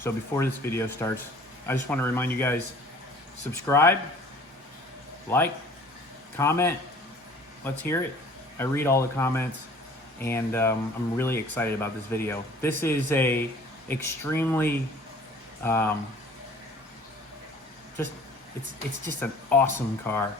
So before this video starts, I just want to remind you guys, subscribe, like, comment, let's hear it. I read all the comments, and I'm really excited about this video. This is a extremely, it's just an awesome car.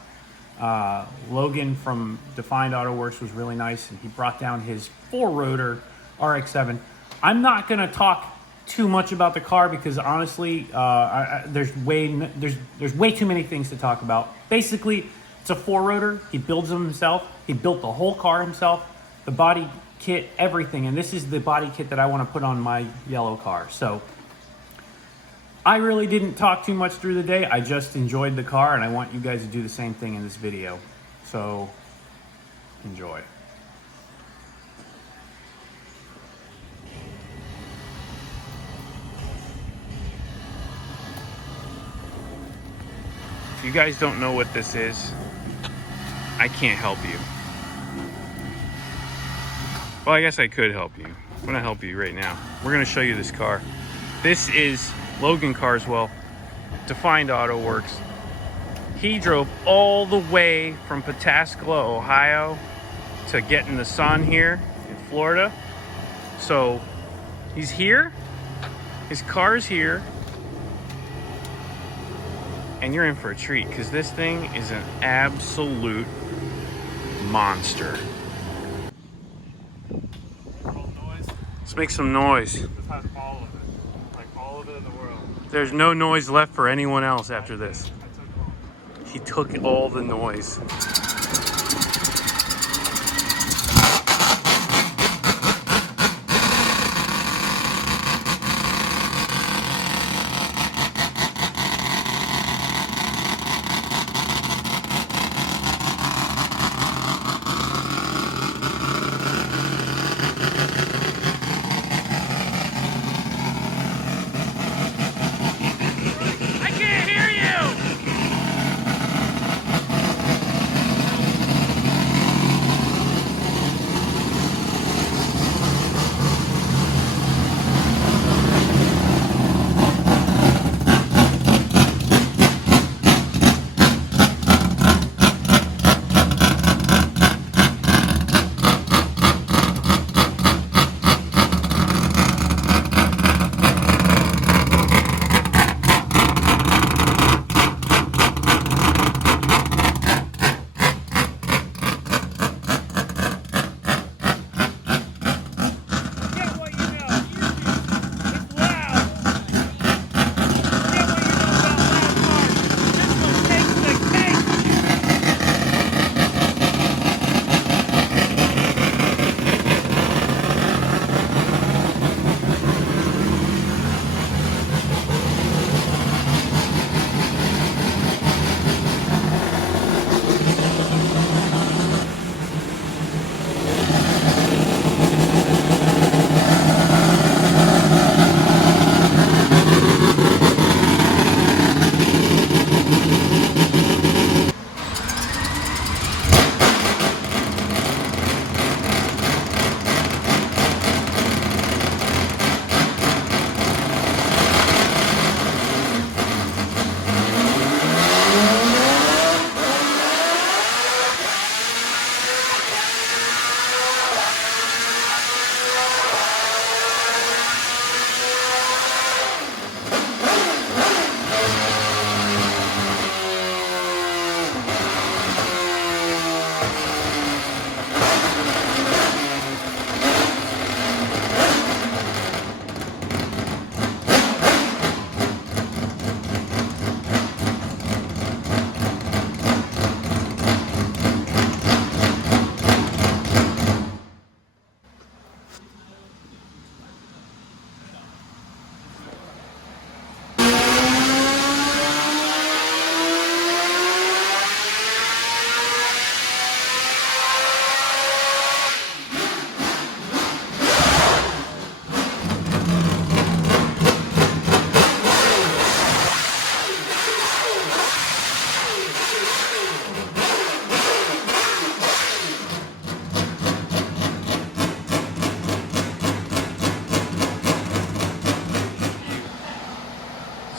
Logan from Defined Auto Works was really nice, and he brought down his four-rotor RX-7. I'm not gonna talk too much about the car because honestly, there's way too many things to talk about. Basically, it's a four-rotor. He builds them himself. He built the whole car himself, the body kit, everything. And this is the body kit that I want to put on my yellow car. So I really didn't talk too much through the day. I just enjoyed the car, and I want you guys to do the same thing in this video. So enjoy. If you guys don't know what this is, I can't help you. Well, I guess I could help you. I'm gonna help you right now. We're gonna show you this car. This is Logan Carswell, Defined Auto Works. He drove all the way from Pataskala, Ohio to get in the sun here in Florida. So he's here, his car's here, and you're in for a treat because this thing is an absolute monster. Let's make some noise. This has all of it. Like all of it in the world. There's no noise left for anyone else after this. He took all the noise.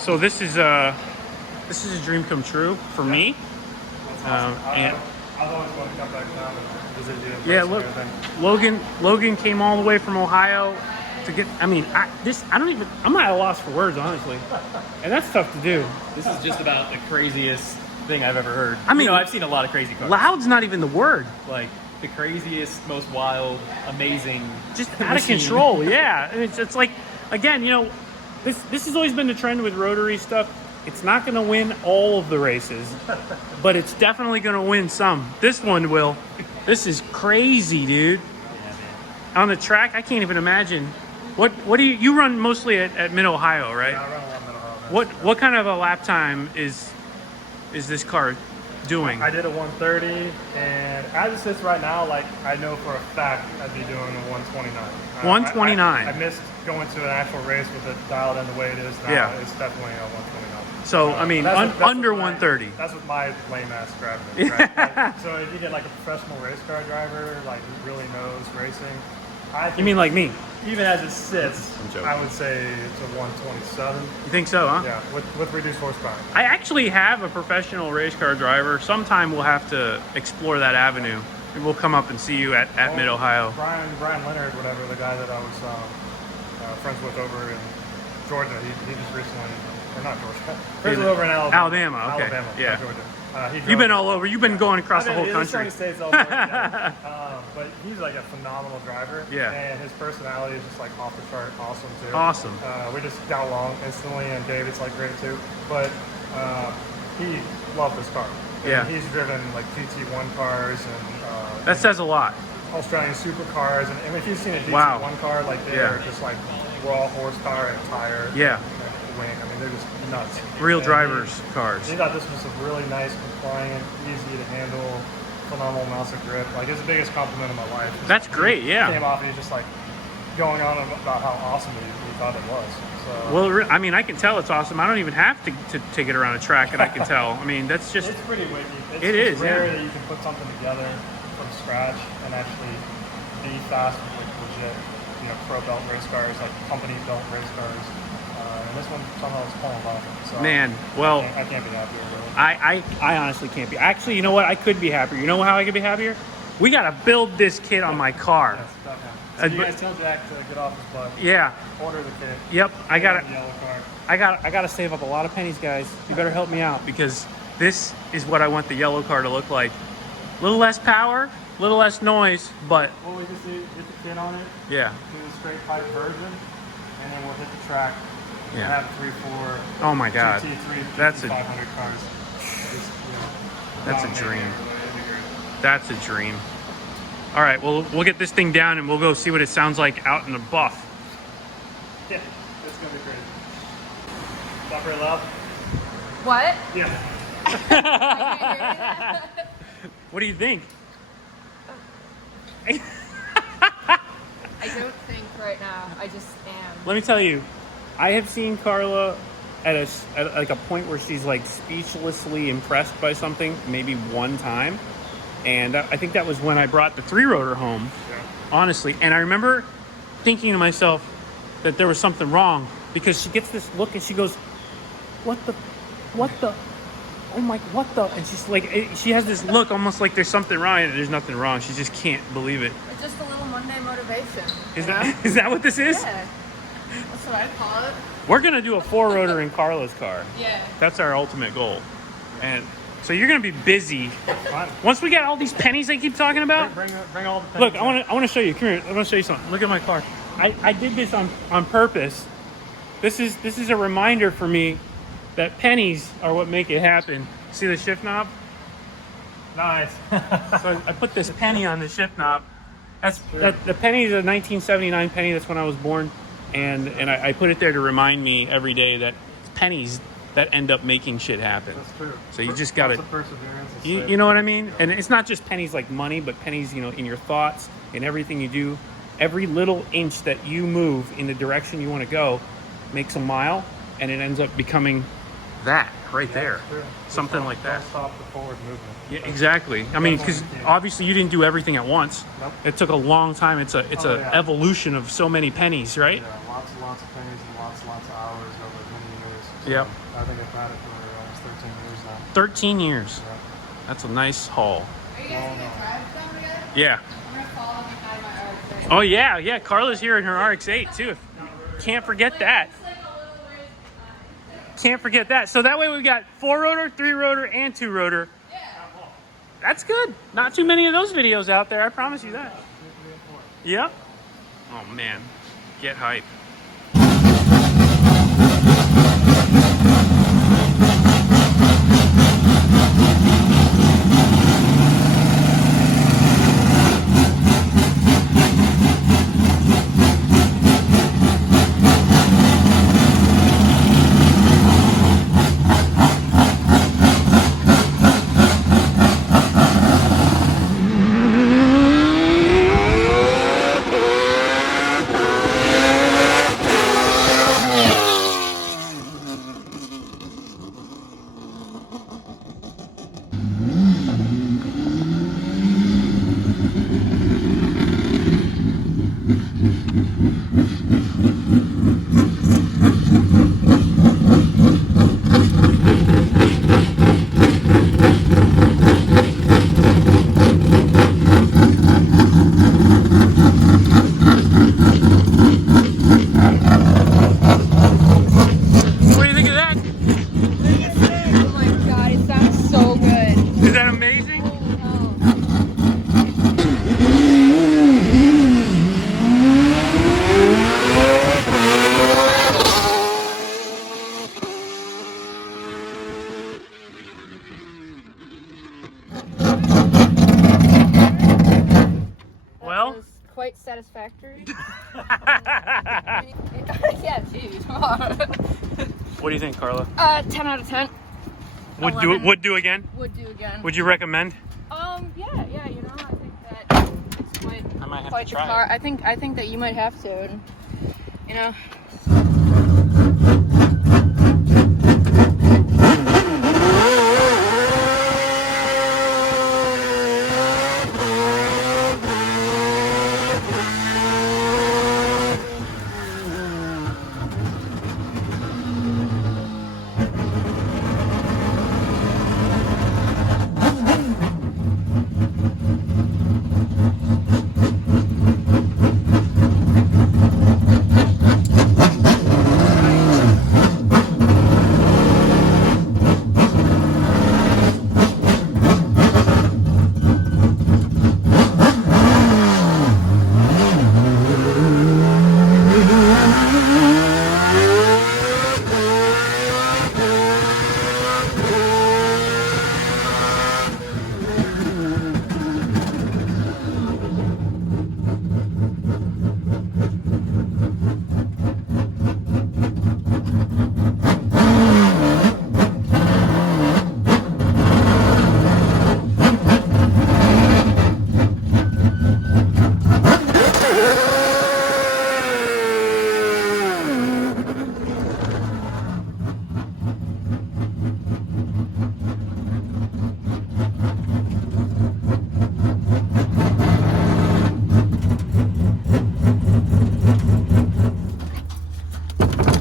So this is a dream come true for me. And I've always wanted to come back down and visit you. yeah, look, Logan came all the way from Ohio to get. I mean, I'm at a loss for words, honestly, and that's tough to do. This is just about the craziest thing I've ever heard. I mean, I've seen a lot of crazy cars. Loud's not even the word. Like the craziest, most wild, amazing, Just out of machine. control. Yeah, and it's like, again, this has always been the trend with rotary stuff. It's not going to win all of the races, but it's definitely going to win some. This one will. This is crazy, dude. Yeah, man. On the track, I can't even imagine. What do you run mostly at Mid Ohio, right? I run a lot of Ohio. What kind of a lap time is this car doing? I did a 130, and as it sits right now, like I know for a fact I'd be doing a 129. 129. I missed going to an actual race with it dialed in the way it is now. Yeah. It's definitely a 129. So I mean, That's under what my- 130. That's what my lame ass grabbing is, right? Like, so if you get like a professional race car driver, like who really knows racing, I think You mean like me? even as it sits, I'm joking. I would say it's a 127. You think so, huh? Yeah, with reduced horsepower. I actually have a professional race car driver. Sometime we'll have to explore that avenue. Maybe we'll come up and see you at Mid Ohio. Brian Leonard, whatever, the guy that I was friends with over in Georgia, he just recently, or not Georgia, friends with over in Alabama. Alabama, okay. Alabama, Yeah. not Georgia. He You've drove- been all over. You've been going across the whole He's country. trying to States all over again. But he's like a phenomenal driver. Yeah. And his personality is just like off the chart awesome too. Awesome. We just got along instantly, and David's like great too. But he loved this car. And Yeah. He's driven like GT1 cars and That says a lot. Australian supercars. And if you've seen a GT1 Wow. car, like they Yeah. are just like raw horsepower and tire. Yeah. And wing. I mean, they're just nuts. Real And drivers' cars. He thought this was a really nice, compliant, easy to handle, phenomenal amounts of grip. Like, it's the biggest compliment of my life. That's great, He yeah. came off and he was just like going on about how awesome he thought it was. So Well, I mean, I can tell it's awesome. I don't even have to take it around a track, and I can tell. I mean, that's just it's pretty wicked. It It's is, rare yeah. that you can put something together from scratch and actually be fast with like legit, pro belt race cars, like company built race cars. And this one somehow is pulling off. So man. Well, I can't be happier. Really. I honestly can't be. Actually, you know what? I could be happier. You know how I could be happier? We gotta build this kit on my car. Yes, definitely. So you guys tell Jack to get off his butt. Yeah. Order the kit. Yep. I gotta. Yellow car. I gotta save up a lot of pennies, guys. You better help me out because this is what I want the yellow car to look like. A little less power, a little less noise, but Well, we just need to get the kit on it, yeah. do the straight pipe version, and then we'll hit the track. Yeah. And have 3-4 Oh my God. GT3 That's a 500 cars. That's a dominating dream. everywhere. It'd be great. That's a dream. All right, well, we'll get this thing down and we'll go see what it sounds like out in the buff. Yeah, it's gonna be crazy. Not very loud. What? Yeah. I can't hear you. What do you think? I don't think right now. I just am. Let me tell you, I have seen Carla at like a point where she's like speechlessly impressed by something, maybe one time, and I think that was when I brought the 3-rotor home. Yeah. Honestly, and I remember thinking to myself that there was something wrong because she gets this look and she goes, what the, oh my, what the, and she's like, she has this look almost like there's something wrong, and there's nothing wrong. She just can't believe it. It's just a little Monday motivation. Is that what this is? Yeah. That's what I call it. We're gonna do a 4-rotor in Carla's car. Yeah. That's our ultimate goal. And so you're gonna be busy. Fine. Once we get all these pennies I keep talking about. Bring all the Look, things I want to show you. Come here. I want to show you something. Look at my car. I did this on purpose. This is a reminder for me that pennies are what make it happen. See the shift knob? Nice. So I put this penny on the shift knob. The penny is a 1979 penny. That's when I was born, and I put it there to remind me every day that it's pennies that end up making shit happen. That's true. So you just gotta- Lots of perseverance. and You save. know what I mean? And it's not just pennies like money, but pennies, in your thoughts, in everything you do. Every little inch that you move in the direction you want to go makes a mile, and it ends up becoming that right Yeah, there. it's true. Something Don't- like that. Don't stop the forward movement. Yeah, exactly. I mean, because Definitely. obviously you didn't do everything at once. Nope. It took a long time. It's Oh, a yeah. evolution of so many pennies, right? Yeah, lots and lots of pennies and lots of hours lawnmowers over many years. So Yep. I think I've had it for almost 13 years now. 13 years. Yeah. That's a nice haul. Are you guys gonna drive down together? Yeah. I'm gonna follow behind my RX-8. Oh yeah, yeah. Carla's here in her RX-8 too. Can't forget that. It's like a little ways behind. Can't forget that. So that way we've got 4-rotor, 3-rotor, and 2-rotor. Yeah. That's good. Not too many of those videos out there. I promise you that. Yep. Oh man, get hype. What do you think of that? Oh my god, it sounds so good. Is that amazing? Oh. Well, Was quite satisfactory. Yeah, geez. what do you think, Carla? 10 out of 10. Would 11. do again? Would do again. Would you recommend? Yeah, you know, I think that it's quite, I might have quite to the try car. it. I think that you might have to, and you know.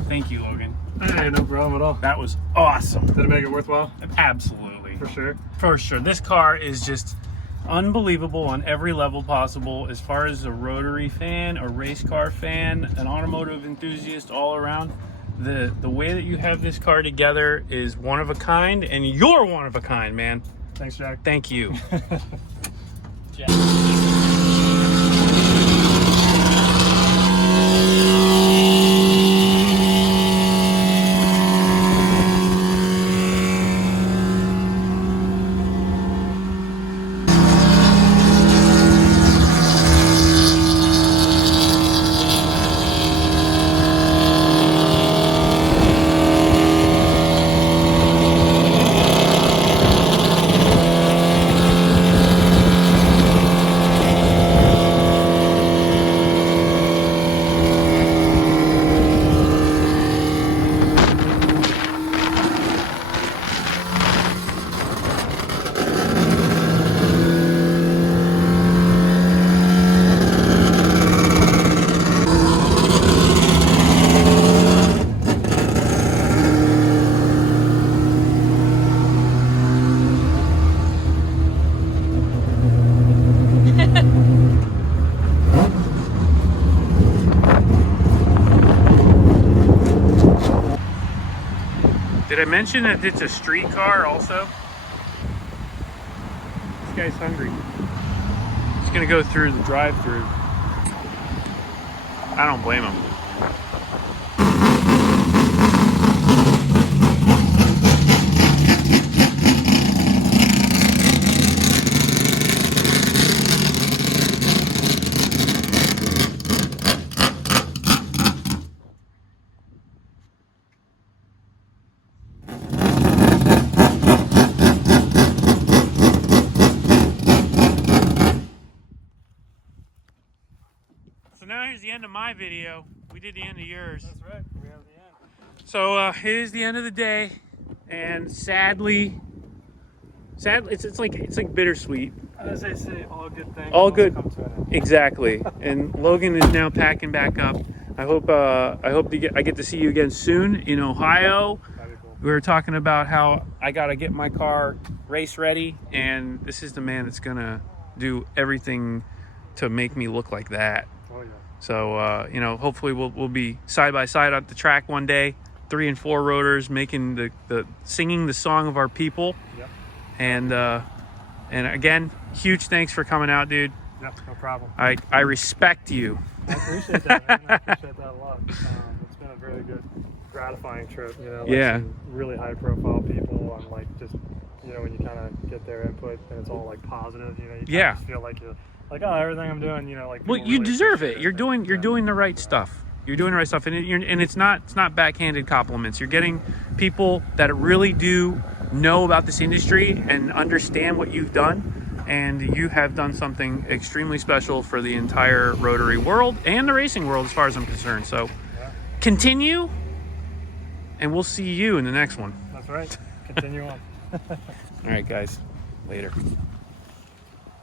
Thank you, Logan. Hey, no problem at all. That was awesome. Did it make it worthwhile? Absolutely. For sure. For sure. This car is just unbelievable on every level possible as far as a rotary fan, a race car fan, an automotive enthusiast all around. The way that you have this car together is one of a kind, and you're one of a kind, man. Thanks, Jack. Thank you. Did I mention that it's a street car also? This guy's hungry. He's gonna go through the drive-through. I don't blame him. So now here's the end of my video. We did the end of yours. That's right. We have the end. So here's the end of the day, and sadly, it's like bittersweet. As they say, all good things. All must good. come to an end. Exactly. And Logan is now packing back up. I hope I get to see you again soon in Ohio. That'd be cool. We were talking about how I gotta get my car race ready, and this is the man that's gonna do everything to make me look like that. Oh yeah. So hopefully we'll be side by side at the track one day, 3 and 4 rotors, making the singing the song of our people. Yep. And again, huge thanks for coming out, dude. Yep. No problem. I respect you. I appreciate that, man. I appreciate that a lot. It's been a very good, gratifying trip. Yeah. Some really high-profile people, and like just when you kind of get their input and it's all like positive. You Yeah. just feel like you're like, oh, everything I'm doing, like. Well, people you really deserve appreciate it. You're doing the right Yeah. stuff. You're doing the right stuff, and it's not backhanded compliments. You're getting people that really do know about this industry and understand what you've done, and you have done something extremely special for the entire rotary world and the racing world, as far as I'm concerned. So, Yeah. continue, and we'll see you in the next one. That's right. Continue on. All right, guys. Later.